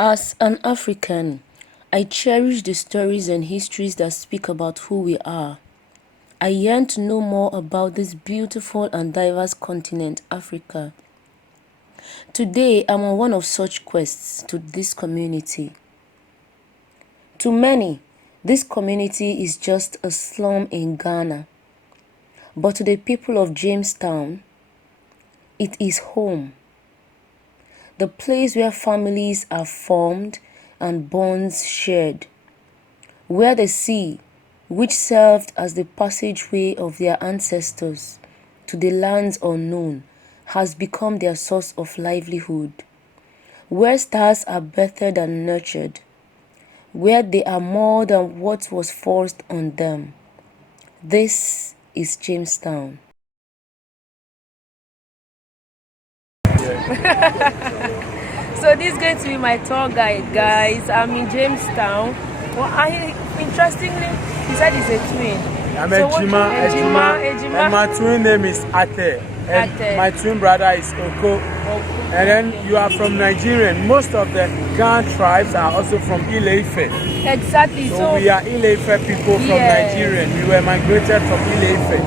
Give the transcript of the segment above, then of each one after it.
As an African, I cherish the stories and histories that speak about who we are. I yearn to know more about this beautiful and diverse continent, Africa. Today, I'm on one of such quests to this community. To many, this community is just a slum in Ghana. But to the people of Jamestown, it is home. The place where families are formed and bonds shared. Where the sea, which served as the passageway of their ancestors to the lands unknown, has become their source of livelihood. Where stars are birthed and nurtured. Where they are more than what was forced on them. This is Jamestown. So this is going to be my tour guide, guys. I'm in Jamestown. Well, interestingly, he said he's a twin. I'm Ejima, and my twin name is Ate. And my twin brother is Oko. And then you are from Nigeria. Most of the Gan tribes are also from Ile-Ife. Exactly. So we are Ile-Ife people from Nigeria. We were migrated from Ile-Ife.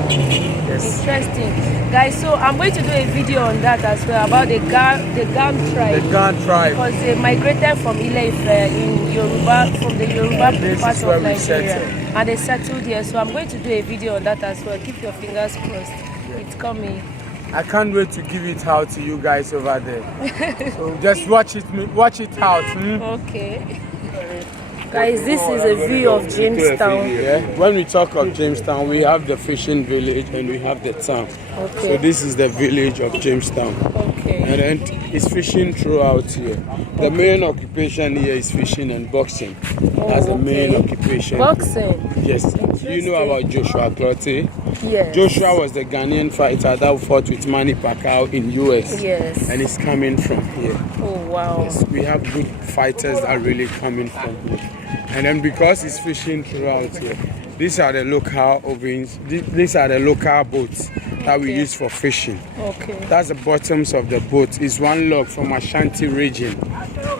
Yes. Interesting. Guys, so I'm going to do a video on that as well, about the Gan tribe. The Gan tribe. Because they migrated from Ile-Ife in Yoruba, from the Yoruba part of Nigeria. And they settled here. So I'm going to do a video on that as well. Keep your fingers crossed. It's coming. I can't wait to give it out to you guys over there. So just watch it out. Okay. Guys, this is a view of Jamestown. Yeah. When we talk of Jamestown, we have the fishing village and we have the town. Okay. So this is the village of Jamestown. Okay. And then it's fishing throughout here. The main occupation here is fishing and boxing. That's the main occupation. Boxing? Yes. You know about Joshua Clottey? Yes. Joshua was the Ghanaian fighter that fought with Manny Pacquiao in US. Yes. And he's coming from here. Oh, wow. Yes, we have good fighters that are really coming from here. And then because it's fishing throughout here, these are the local ovens, these are the local boats that we use for fishing. Okay. That's the bottoms of the boat. It's one log from Ashanti region.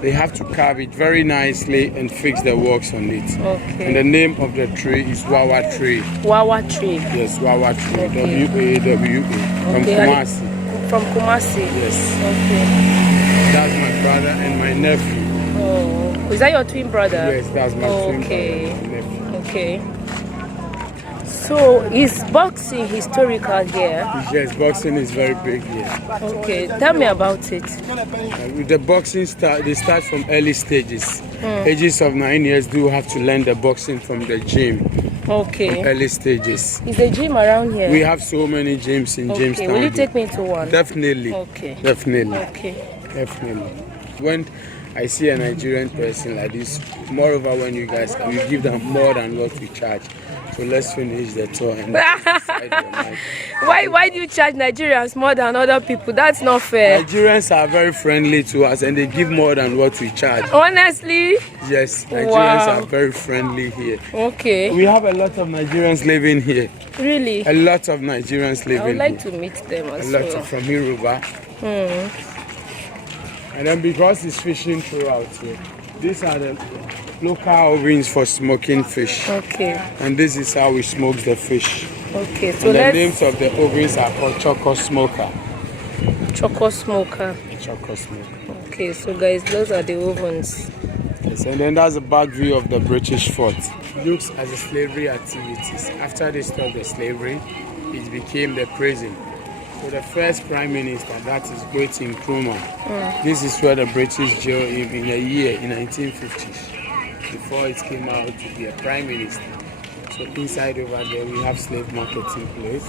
They have to carve it very nicely and fix the works on it. Okay. And the name of the tree is Wawa tree. Wawa tree. Yes, Wawa tree. Okay. W-A-W-A. From Kumasi. From Kumasi. Yes. Okay. That's my brother and my nephew. Oh, is that your twin brother? Yes, that's my twin brother and my nephew. Okay. So, is boxing historical here? Yes, boxing is very big here. Okay, tell me about it. With the boxing they start from early stages. Ages of 9 years do have to learn the boxing from the gym. Okay. From early stages. Is there a gym around here? We have so many gyms in Jamestown. Will you take me to one? Definitely. Okay. Definitely. Okay. Definitely. When I see a Nigerian person like this, moreover when you guys come, you give them more than what we charge. So let's finish the tour and Why do you charge Nigerians more than other people? That's not fair. Nigerians are very friendly to us and they give more than what we charge. Honestly? Yes, Nigerians are very friendly here. Okay. We have a lot of Nigerians living here. Really? A lot of Nigerians living here. I would like to meet them as well. A lot from Yoruba. And then because it's fishing throughout here, these are the local ovens for smoking fish. Okay. And this is how we smoke the fish. Okay, so and the names of the ovens are called Choco Smoker. Choco Smoker. Choco Smoker. Okay, so guys, those are the ovens. Yes, and then that's a back view of the British fort. It looks as a slavery activities. After they stopped the slavery, it became the prison. So the first prime minister, that is Great Nkrumah. This is where the British jailed him in a year, in 1950s, before it came out to be a prime minister. So inside over there, we have slave marketing place.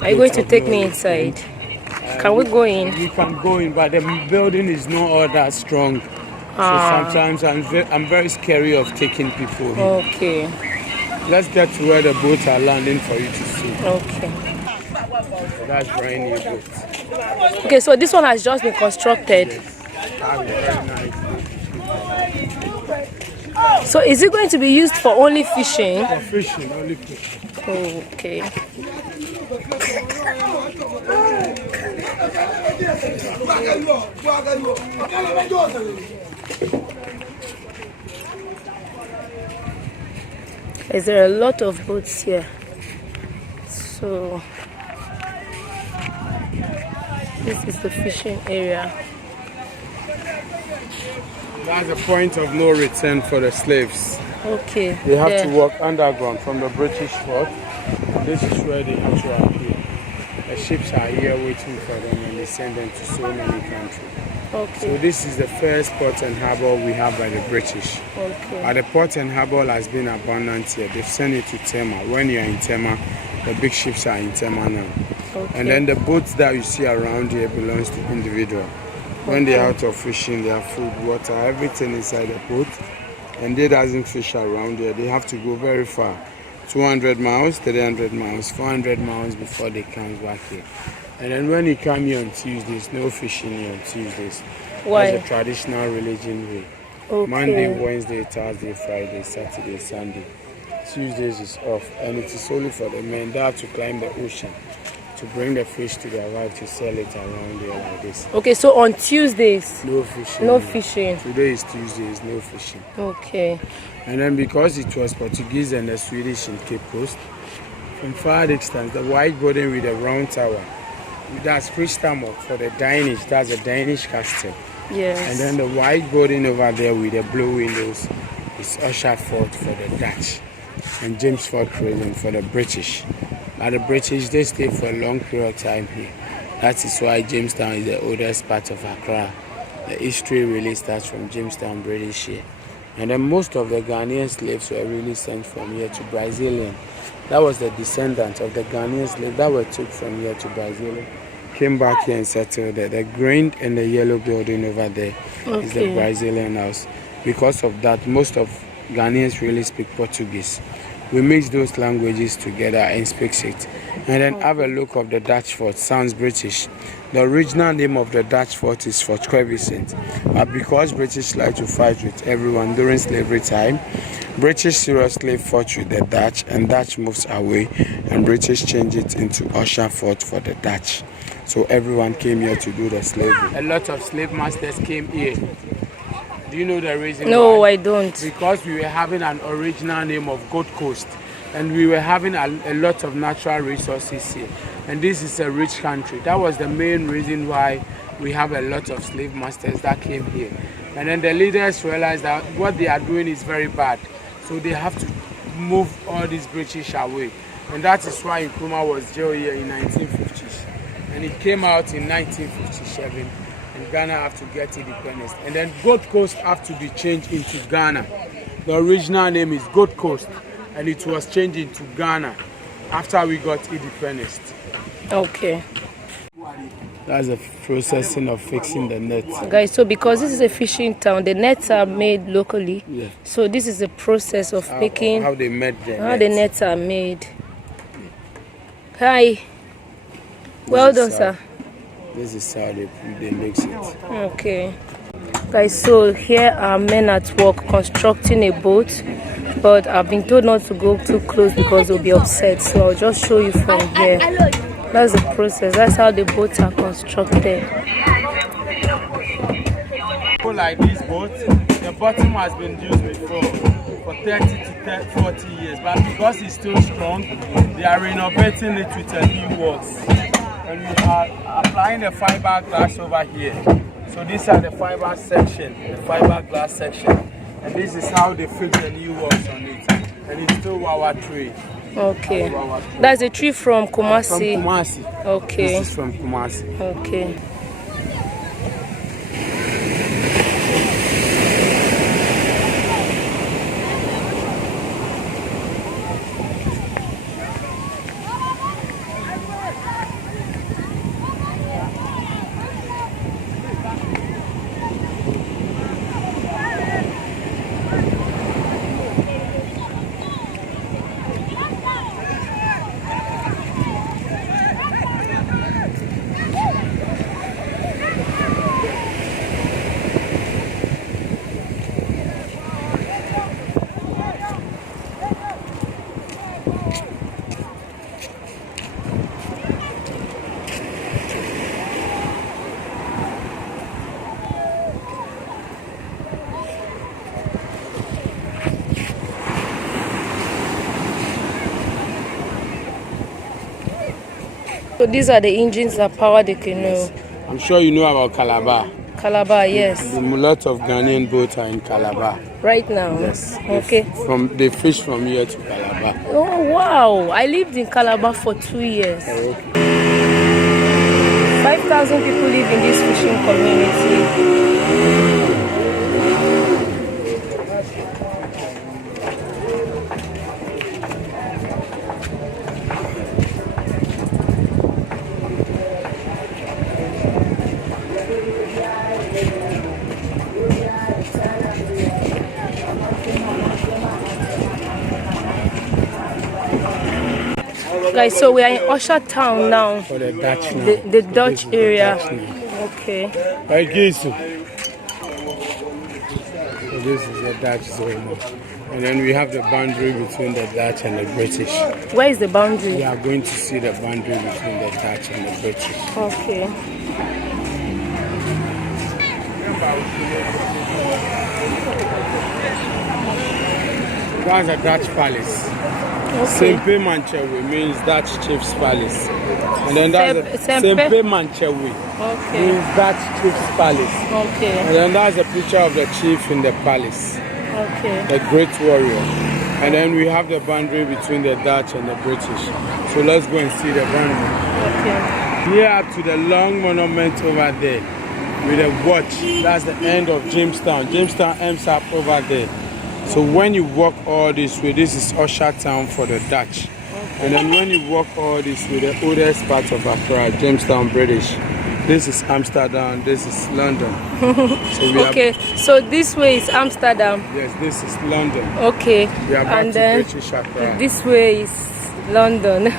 Are you going to take me inside? Can we go in? You can go in, but the building is not all that strong. So sometimes I'm very scary of taking people in. Okay. Let's get to where the boats are landing for you to see. Okay. So that's brand new boat. Okay, so this one has just been constructed. Yes. That is very nice. So is it going to be used for only fishing? For fishing, only fishing. Okay. There are a lot of boats here. So this is the fishing area. That's a point of no return for the slaves. Okay. They have to walk underground from the British fort. This is where they actually appear. The ships are here waiting for them, and they send them to so many countries. Okay. So this is the first port and harbour we have by the British. Okay. But the port and harbour has been abandoned here. They've sent it to Tema. When you're in Tema, the big ships are in Tema now. Okay. And then the boats that you see around here belongs to individual. When they're out of fishing, they have food, water, everything inside the boat. And they doesn't fish around here. They have to go very far. 200 miles, 300 miles, 400 miles before they come back here. And then when you come here on Tuesdays, no fishing here on Tuesdays. Why? That's a traditional religion way. Okay. Monday, Wednesday, Thursday, Friday, Saturday, Sunday. Tuesdays is off, and it is only for the men that have to climb the ocean to bring the fish to their wife to sell it around here like this. Okay, so on Tuesdays, No fishing. no fishing. Today is Tuesdays, no fishing. Okay. And then because it was Portuguese and the Swedish in Cape Coast, from far distance, the white building with the round tower, that's Christamok for the Danish, that's a Danish castle. Yes. And then the white building over there with the blue windows is Usher Fort for the Dutch, and James Fort Prison for the British. But the British, they stayed for a long period of time here. That is why Jamestown is the oldest part of Accra. The history really starts from Jamestown, British here. And then most of the Ghanaian slaves were really sent from here to Brazilian. That was the descendant of the Ghanaian slaves that were took from here to Brazilian. Came back here and settled there. The green and the yellow building over there is the Brazilian house. Because of that, most of Ghanaians really speak Portuguese. We mix those languages together and speak it. And then have a look of the Dutch fort. Sounds British. The original name of the Dutch fort is Fort Crevicent. But because British like to fight with everyone during slavery time, British seriously fought with the Dutch, and Dutch moves away, and British changed it into Usher Fort for the Dutch. So everyone came here to do the slavery. A lot of slave masters came here. Do you know the reason No, why? I don't. Because we were having an original name of Gold Coast, and we were having a lot of natural resources here. And this is a rich country. That was the main reason why we have a lot of slave masters that came here. And then the leaders realized that what they are doing is very bad. So they have to move all these British away. And that is why Nkrumah was jailed here in 1950s. And he came out in 1957. And Ghana have to get independence. And then Gold Coast have to be changed into Ghana. The original name is Gold Coast, and it was changed into Ghana after we got independence. Okay. That's the processing of fixing the net. Guys, so because this is a fishing town, the nets are made locally. Yeah. So this is the process of making how they made the how the nets are made. Hi. Well done, sir. This is how they mix it. Okay. Guys, so here are men at work constructing a boat, but I've been told not to go too close because they'll be upset. So I'll just show you from here. That's the process. That's how the boats are constructed. Like this boat, the bottom has been used before for 30 to 40 years, but because it's still strong, they are renovating it with a new walls. And we are applying the fiberglass over here. So these are the fiber section, the fiberglass section, and this is how they fix the new walls on it. And it's still our tree. Okay. That's a tree from Kumasi. From Kumasi. Okay. This is from Kumasi. Okay. So these are the engines that power the canoe. Yes. I'm sure you know about Calabar. Calabar, yes. A lot of Ghanaian boats are in Calabar. Right now? Yes. Okay. They fish from here to Calabar. Oh, wow. I lived in Calabar for 2 years. Oh, okay. 5,000 people live in this fishing community. Guys, so we are in Usher Town now. For the Dutch now. The Dutch area. Okay. Right, so this is the Dutch zone. And then we have the boundary between the Dutch and the British. Where is the boundary? We are going to see the boundary between the Dutch and the British. Okay. That's a Dutch palace. Okay. Sempe Manchewe means Dutch chief's palace. And then that's Sempe Manchewe means Dutch chief's palace. Okay. And then that's a picture of the chief in the palace. Okay. The great warrior. And then we have the boundary between the Dutch and the British. So let's go and see the boundary. Okay. Here up to the long monument over there with a watch. That's the end of Jamestown. Jamestown ends up over there. So when you walk all this way, this is Usher Town for the Dutch. Okay. And then when you walk all this way, the oldest part of Accra, Jamestown, British. This is Amsterdam, this is London. So this way is Amsterdam. Yes, this is London. Okay. We are back to British Accra. This way is London.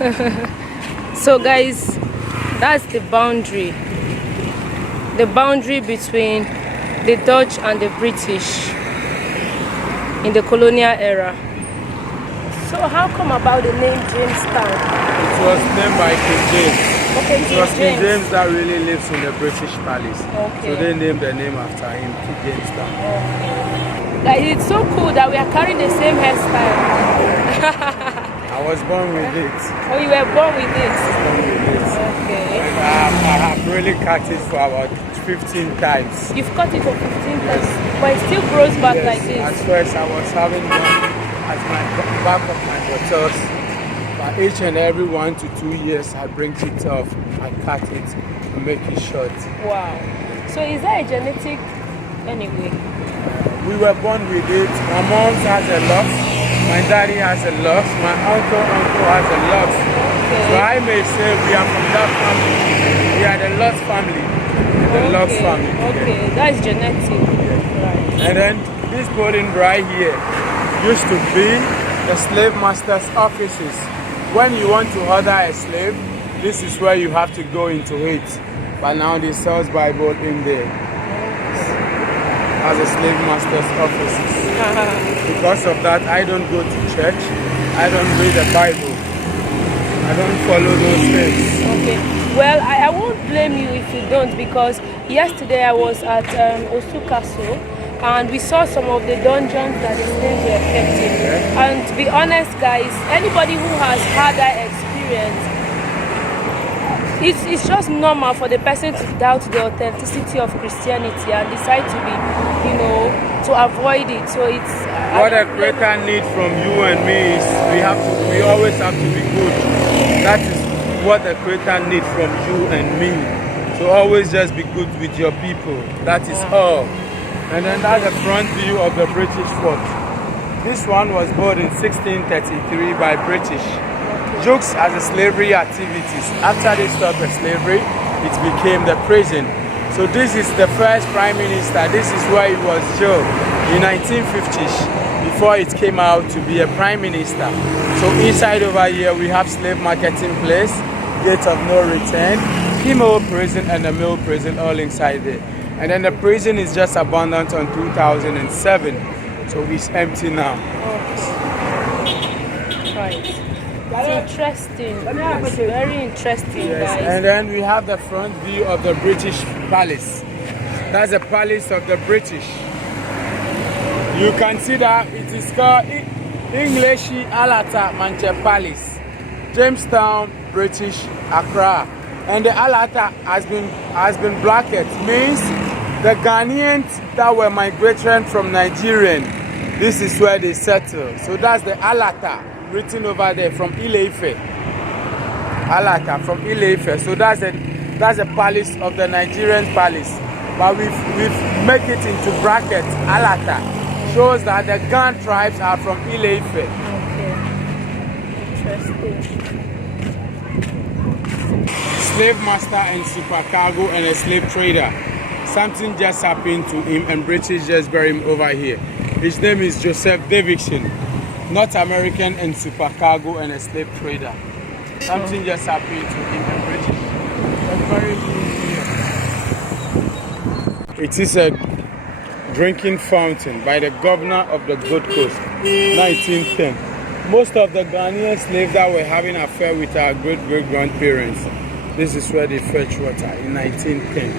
So guys, that's the boundary. The boundary between the Dutch and the British in the colonial era. So how come about the name Jamestown? It was named by King James. Okay, it was King James that really lives in the British palace. Okay. So they named the name after him, King Jamestown. Okay. Like, it's so cool that we are carrying the same hairstyle. I was born with it. Oh, you were born with it? Born with it. Okay. I have really cut it for about 15 times. You've cut it for 15 times, but it still grows back like this. At first I was having one at my back of my buttocks. But each and every 1 to 2 years I bring it off, I cut it and make it short. Wow. So is that a genetic anyway? We were born with it. My mom has a lot. My daddy has a lot. My uncle has a lot. Okay. So I may say we are from that family. We are the Lot family. The Lot family. Okay, that's genetic. Yeah. Right. And then this building right here used to be the slave master's offices. When you want to order a slave, this is where you have to go into it. But now they sell Bible in there as a slave master's offices. Because of that, I don't go to church. I don't read the Bible. I don't follow those things. Okay. Well, I won't blame you if you don't, because yesterday I was at Osu Castle and we saw some of the dungeons that the slaves were kept in. Yeah. And to be honest, guys, anybody who has had that experience, it's just normal for the person to doubt the authenticity of Christianity and decide to be, to avoid it. So it's what a Creator needs from you and me is we always have to be good. That is what the Creator needs from you and me. So always just be good with your people. That is all. And then that's the front view of the British fort. This one was built in 1633 by British. Jokes as a slavery activities. After they stopped the slavery, it became the prison. So this is the first prime minister. This is where he was jailed in 1950s before it came out to be a prime minister. So inside over here we have slave marketing place, gate of no return, female prison and a male prison all inside there. And then the prison is just abandoned on 2007. So it's empty now. Right. It's interesting. It's very interesting, yes. guys. And then we have the front view of the British palace. That's the palace of the British. You can see that it is called English Alata Manche Palace. Jamestown British Accra. And the Alata has been blackened. Means the Ghanaians that were migrating from Nigeria, this is where they settled. So that's the Alata written over there from Ile-Ife. Alata from Ile-Ife. So that's the palace of the Nigerian palace. But we've make it into brackets. Alata shows that the Gan tribes are from Ile-Ife. Okay. Interesting. Slave master and supercargo and a slave trader. Something just happened to him and British just buried him over here. His name is Joseph Davidson, North American and supercargo and a slave trader. Something just happened to him and British just buried him here. It is a drinking fountain by the governor of the Gold Coast, 1910. Most of the Ghanaian slaves that were having an affair with our great-great-grandparents, this is where they fetch water in 1910.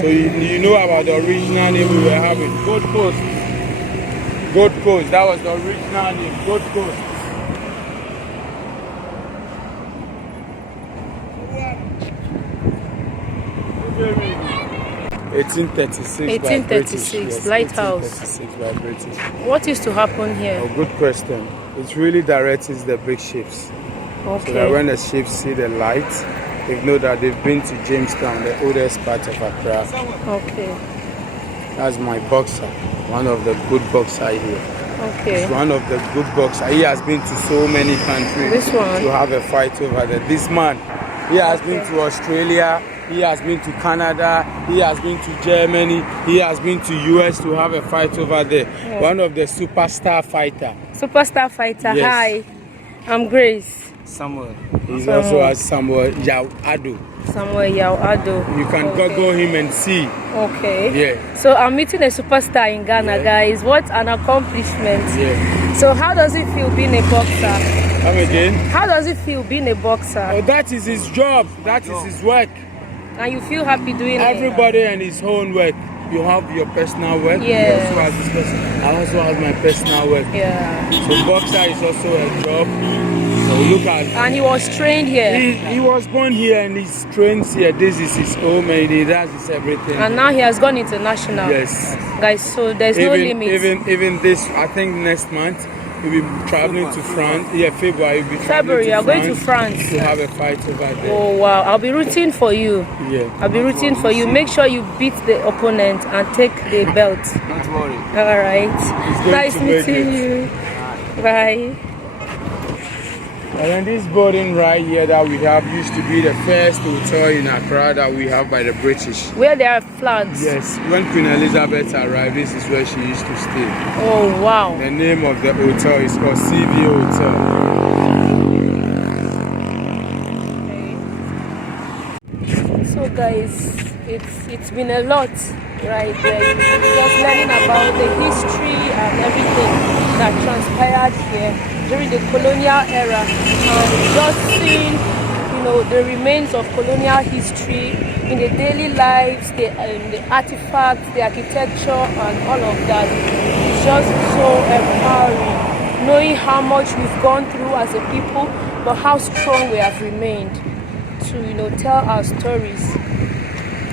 So you know about the original name we were having, Gold Coast. Gold Coast, that was the original name, Gold Coast. 1836 Lighthouse. 1836 by British. What used to happen here? Oh, good question. It really directs the big ships. Okay. So that when the ships see the light, they know that they've been to Jamestown, the oldest part of Accra. Okay. That's my boxer, one of the good boxers here. Okay. He's one of the good boxers. He has been to so many countries This one? to have a fight over there. This man, he has been to Australia, he has been to Canada, he has been to Germany, he has been to US to have a fight over there. Yeah. One of the superstar fighter. Superstar fighter. Yes. Hi, I'm Grace. Samuel. He's also as Samuel Yao Ado. Samuel Yao Ado. You can Google him and see. Okay. Yeah. So I'm meeting a superstar in Ghana, Yeah. guys. What an accomplishment. Yeah. So how does it feel being a boxer? Come again? How does it feel being a boxer? Oh, that is his job. That is his work. And you feel happy doing it? Everybody and his own work. You have your personal work. Yeah. He also has his I also have my personal work. Yeah. So boxer is also a job. So look at. And he was trained here. He was born here and he's trained here. This is his home and he does his everything. And now he has gone international. Yes. Guys, so there's no limit. Even this, I think next month we'll be traveling to France. Yeah, February we'll be February, you're going to France France. to have a fight over there. Oh wow, I'll be rooting for you. Yeah. I'll be rooting for you. Make sure you beat the opponent and take the belt. Don't worry. All right. going Nice to make meeting it. you. Bye. And then this building right here that we have used to be the first hotel in Accra that we have by the British. Where there are flags. Yes, when Queen Elizabeth arrived, this is where she used to stay. Oh wow. The name of the hotel is called CV Hotel. So guys, it's been a lot, right? Like just learning about the history and everything that transpired here during the colonial era, and just seeing, the remains of colonial history in the daily lives, the artifacts, the architecture, and all of that. It's just so empowering, knowing how much we've gone through as a people, but how strong we have remained to tell our stories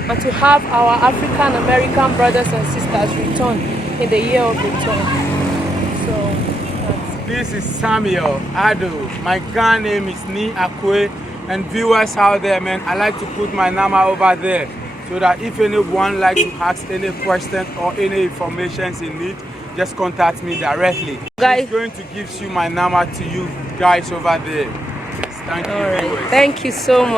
and to have our African American brothers and sisters return in the year of return. So This is Samuel Ado. My Ghana name is Ni Akwe. And viewers out there, man, I like to put my number over there so that if anyone like to ask any questions or any information in need, just contact me directly. Guys, I'm going to give you my number to you guys over there. Yes, thank you. all right. Viewers. Thank you so much.